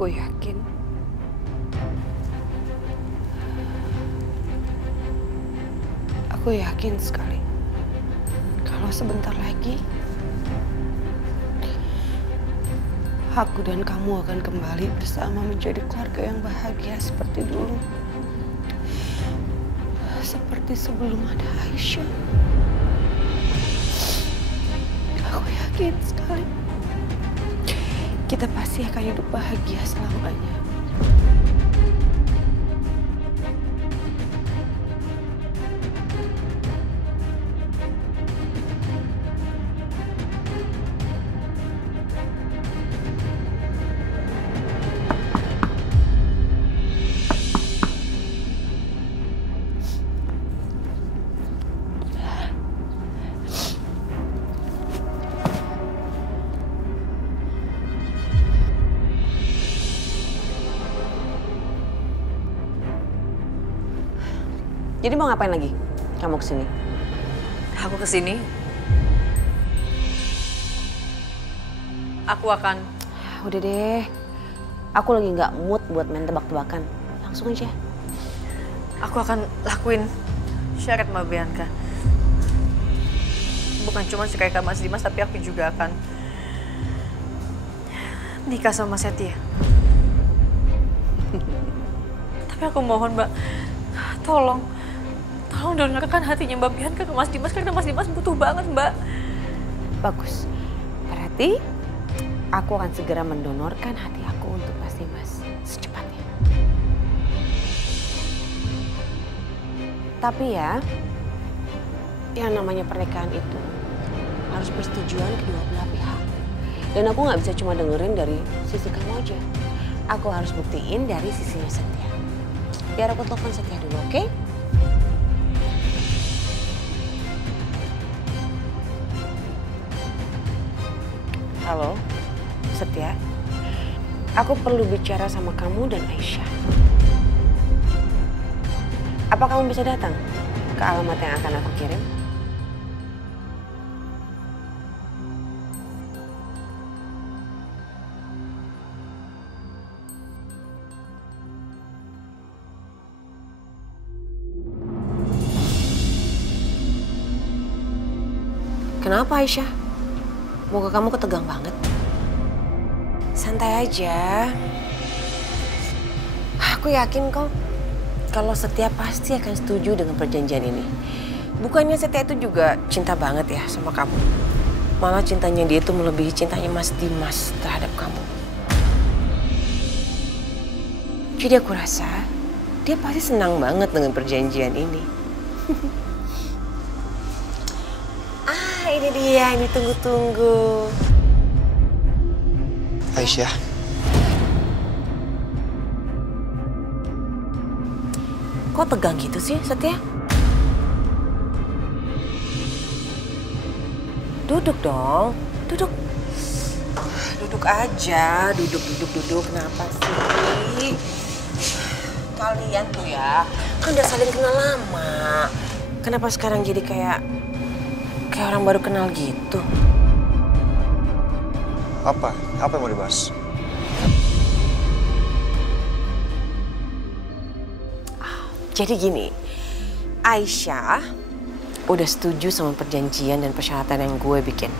Aku yakin sekali kalau sebentar lagi aku dan kamu akan kembali bersama menjadi keluarga yang bahagia seperti dulu. Seperti sebelum ada Aisyah. Aku yakin sekali kita pasti akan hidup bahagia selamanya. Jadi mau ngapain lagi? Kamu kesini? Aku kesini. Aku akan... Udah deh. Aku lagi nggak mood buat main tebak-tebakan. Langsung aja. Aku akan lakuin syarat Mbak Bianca. Bukan cuma ceraikan Mas Dimas, tapi aku juga akan nikah sama Mas Setia. Tapi aku mohon Mbak, tolong dengarkan hatinya Mbak Bianca ke Mas Dimas, karena Mas Dimas butuh banget Mbak. Bagus. Berarti aku akan segera mendonorkan hati aku untuk Mas Dimas secepatnya. Tapi ya, yang namanya pernikahan itu harus persetujuan kedua belah pihak. Dan aku nggak bisa cuma dengerin dari sisi kamu aja. Aku harus buktiin dari sisinya Setia. Biar aku telepon Setia dulu, oke? Halo, Setia. Aku perlu bicara sama kamu dan Aisyah. Apa kamu bisa datang ke alamat yang akan aku kirim? Kenapa Aisyah? Muka kamu ketegang banget. Santai aja. Aku yakin kok kalau Setia pasti akan setuju dengan perjanjian ini. Bukannya Setia itu juga cinta banget ya sama kamu. Malah cintanya dia itu melebihi cintanya Mas Dimas terhadap kamu. Jadi aku rasa dia pasti senang banget dengan perjanjian ini. Ini dia, ini tunggu-tunggu. Aisyah. Kok tegang gitu sih, Setia? Duduk dong, duduk. Duduk aja, duduk. Kenapa sih? Kalian tuh ya, kan udah saling kenal lama. Kenapa sekarang jadi kayak orang baru kenal gitu? Apa? Apa yang mau dibahas? Jadi gini, Aisyah udah setuju sama perjanjian dan persyaratan yang gue bikin.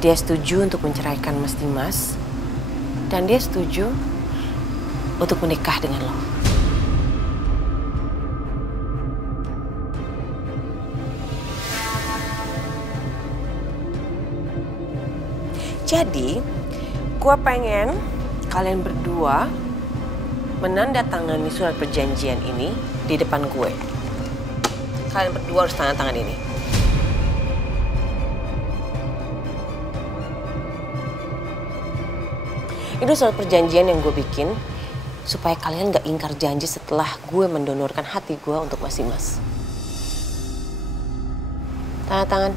Dia setuju untuk menceraikan Mas Dimas, dan dia setuju untuk menikah dengan lo. Jadi, gue pengen kalian berdua menandatangani surat perjanjian ini di depan gue. Kalian berdua harus tanda tangan ini. Itu surat perjanjian yang gue bikin supaya kalian gak ingkar janji setelah gue mendonorkan hati gue untuk Mas Dimas. Tanda tangan.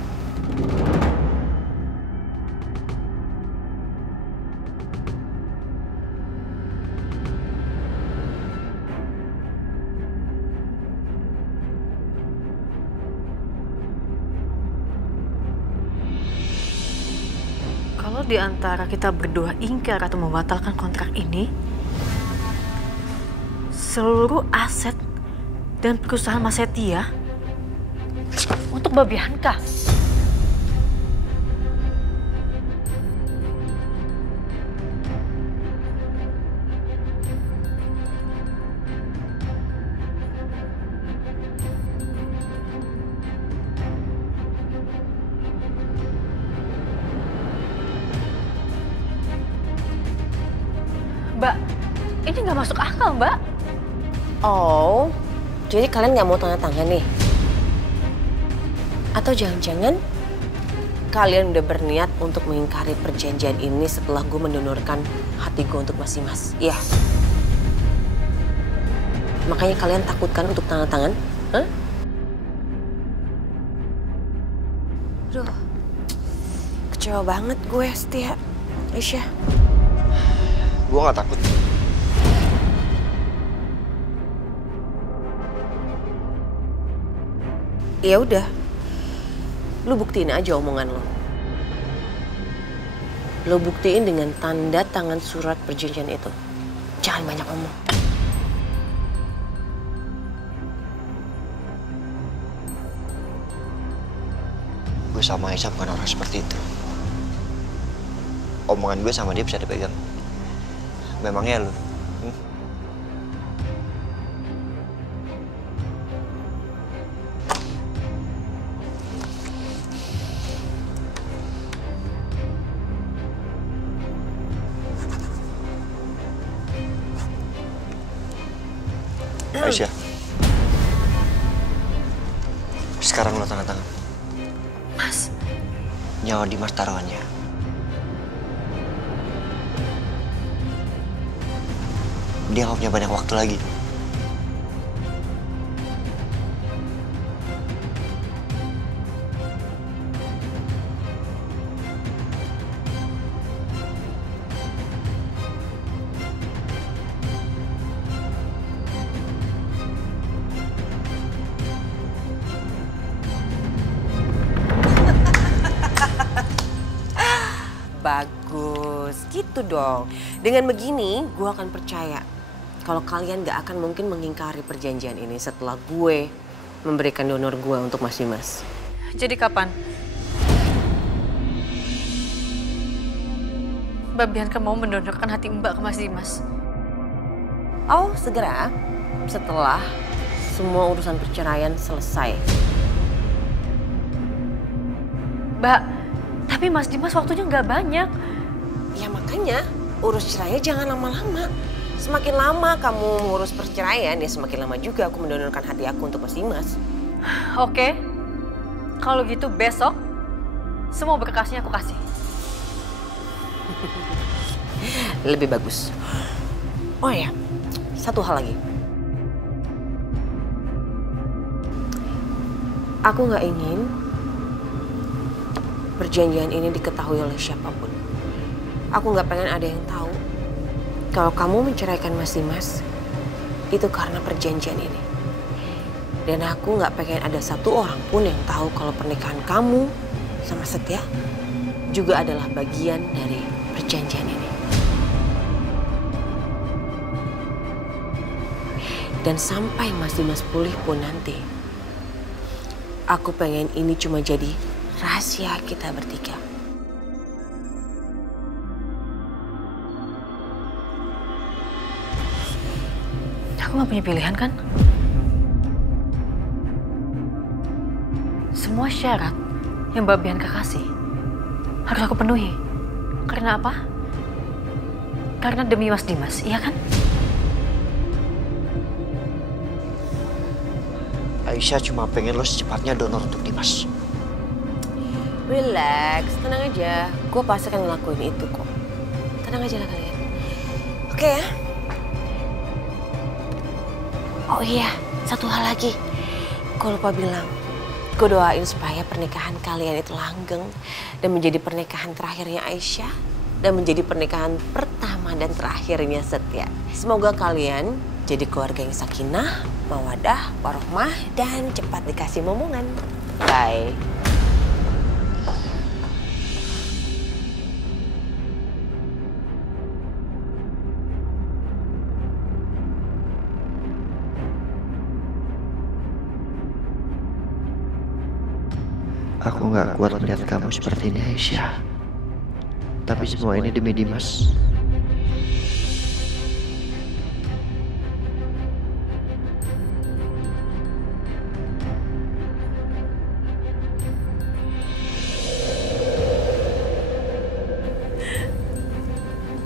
di antara kita berdua ingkar atau membatalkan kontrak ini, seluruh aset dan perusahaan Mas Setia untuk Mbak Bianca. Mbak, ini nggak masuk akal, Mbak. Oh, jadi kalian nggak mau tanda tangan nih? Atau jangan-jangan kalian udah berniat untuk mengingkari perjanjian ini setelah gue mendonorkan hati gue untuk Mas Dimas? Iya. Makanya kalian takutkan untuk tanda tangan? Hah? Aduh, kecewa banget gue, Setia. Aisyah. Gue gak takut. Ya udah, lu buktiin aja omongan lo. Lo buktiin dengan tanda tangan surat perjanjian itu. Jangan banyak ngomong. Gue sama Aisyah bukan orang seperti itu. Omongan gue sama dia bisa dipegang. Memangnya lu? Aisyah, sekarang lo tanda tangan. Mas. Nyawa Dimas taruhannya. Dia gak punya banyak waktu lagi. Bagus, gitu dong. Dengan begini, gue akan percaya kalau kalian gak akan mungkin mengingkari perjanjian ini setelah gue memberikan donor gue untuk Mas Dimas. Jadi kapan Mbak Bianca mau mendonorkan hati Mbak ke Mas Dimas? Oh, segera setelah semua urusan perceraian selesai. Mbak, tapi Mas Dimas waktunya nggak banyak. Ya makanya urus cerainya jangan lama-lama. Semakin lama kamu ngurus perceraian, ya semakin lama juga aku mendonorkan hati aku untuk Mas Dimas. Oke, kalau gitu besok semua berkasnya aku kasih. Lebih bagus. Oh ya, satu hal lagi. Aku nggak ingin perjanjian ini diketahui oleh siapapun. Aku nggak pengen ada yang tahu kalau kamu menceraikan Mas Dimas itu karena perjanjian ini. Dan aku nggak pengen ada satu orang pun yang tahu kalau pernikahan kamu sama Setia juga adalah bagian dari perjanjian ini. Dan sampai Mas Dimas pulih pun nanti, aku pengen ini cuma jadi rahasia kita bertiga. Aku nggak punya pilihan kan? Semua syarat yang Mbak Bianca kasih harus aku penuhi. Karena apa? Karena demi Mas Dimas, iya kan? Aisyah cuma pengen lo secepatnya donor untuk Dimas. Relax, tenang aja. Gue pasti akan ngelakuin itu kok. Tenang aja lah kalian. Oke ya? Oh iya, satu hal lagi. Gue lupa bilang. Gue doain supaya pernikahan kalian itu langgeng dan menjadi pernikahan terakhirnya Aisyah dan menjadi pernikahan pertama dan terakhirnya Setia. Semoga kalian jadi keluarga yang sakinah, mawadah, warohmah, dan cepat dikasih momongan. Bye. Aku nggak kuat melihat kamu seperti ini, Aisyah. Tapi semua ini demi Dimas.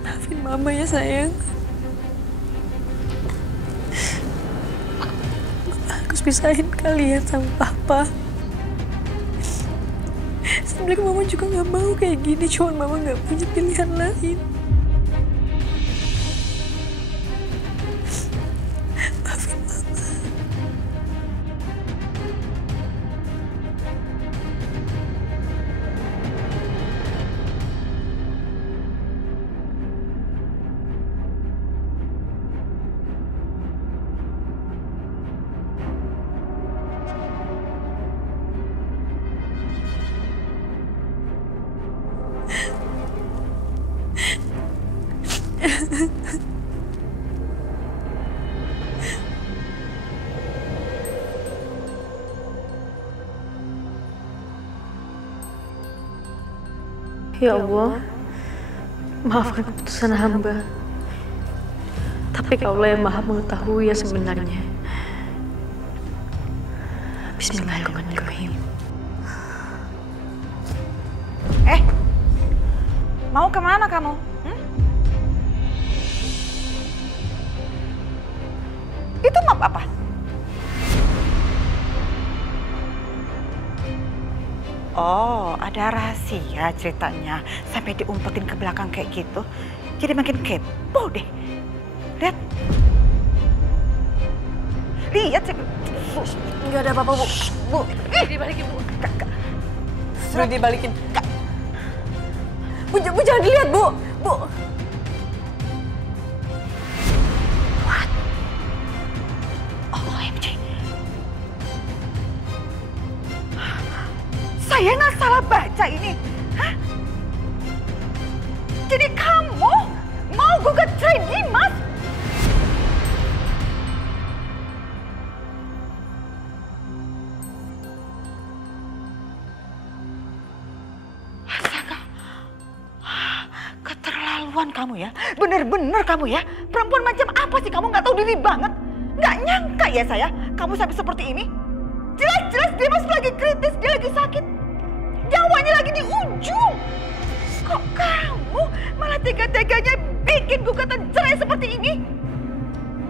Maafin Mama ya sayang. Mama harus pisahin kalian sama Papa. Sebenarnya Mama juga nggak mau kayak gini, cuman Mama nggak punya pilihan lain. Maafin Mama. Ya Allah, maafkan keputusan hamba. Tapi Kaulah yang Maha mengetahui yang sebenarnya. Bismillahirrahmanirrahim. Mau kemana kamu? Itu map apa? Oh, ada rahasia ceritanya. Sampai diumpetin ke belakang kayak gitu. Jadi makin kepo deh. Lihat. Lihat sih. Enggak ada apa-apa, Bu. Bu, dibalikin, Bu. sudah dibalikin. Bu, jangan dilihat, Bu. Bu. What? OMG. Saya nggak salah baca ini. Hah? Jadi kamu mau gugat cerai Dimas? Astaga. Keterlaluan kamu ya. Bener-bener kamu ya. Perempuan macam apa sih kamu, nggak tahu diri banget. Nggak nyangka ya saya kamu sampai seperti ini. Jelas-jelas Dimas lagi kritis, dia lagi sakit. Nyawanya lagi di ujung. Kok kamu malah tega-teganya bikin gugatan cerai seperti ini?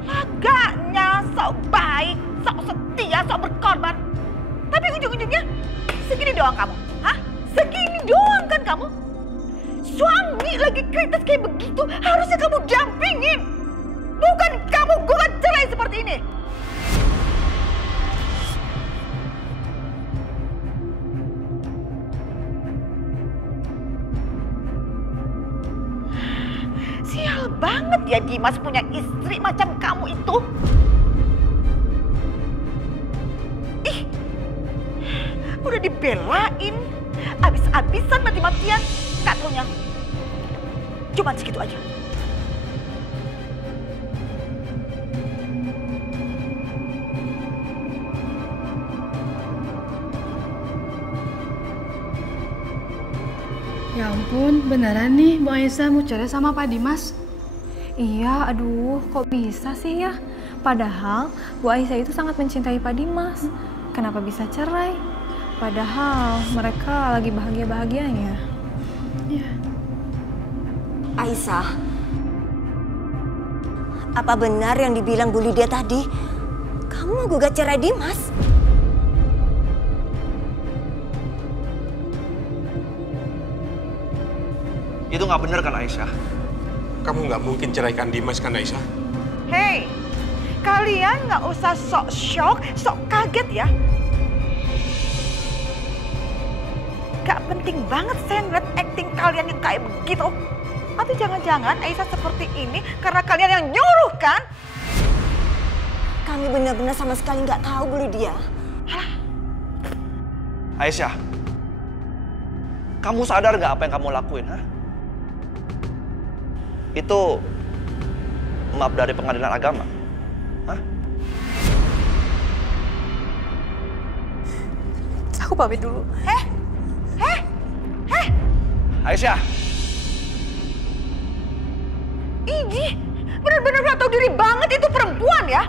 Agaknya sok baik, sok setia, sok berkorban. Tapi ujung-ujungnya segini doang kamu. Hah? Segini doang kan kamu? Suami lagi kritis kayak begitu, harusnya kamu dampingin. Bukan kamu gugat cerai seperti ini. Sial banget ya Dimas punya istri macam kamu itu. Ih, udah dibelain, abis-abisan mati-matian, gak taunya cuman segitu aja. Ya ampun, beneran nih Bu Aisyah mau cerai sama Pak Dimas? Iya, aduh kok bisa sih ya? Padahal Bu Aisyah itu sangat mencintai Pak Dimas. Kenapa bisa cerai? Padahal mereka lagi bahagia-bahagianya. Ya. Aisyah, apa benar yang dibilang Bu Lydia tadi? Kamu mau gugat cerai Dimas? Itu nggak bener kan, Aisyah? Kamu nggak mungkin ceraikan Dimas kan, Aisyah? Hei, kalian nggak usah sok shock, sok kaget ya. Gak penting banget saya ngeliat acting kalian yang kayak begitu. Atau jangan-jangan Aisyah seperti ini karena kalian yang nyuruh kan? Kami benar-benar sama sekali nggak tahu Bu Lydia. Aisyah, kamu sadar nggak apa yang kamu lakuin, ha? Itu map dari pengadilan agama, hah? Aku pamit dulu. Aisyah! Ini benar-benar gak tahu diri banget itu perempuan ya.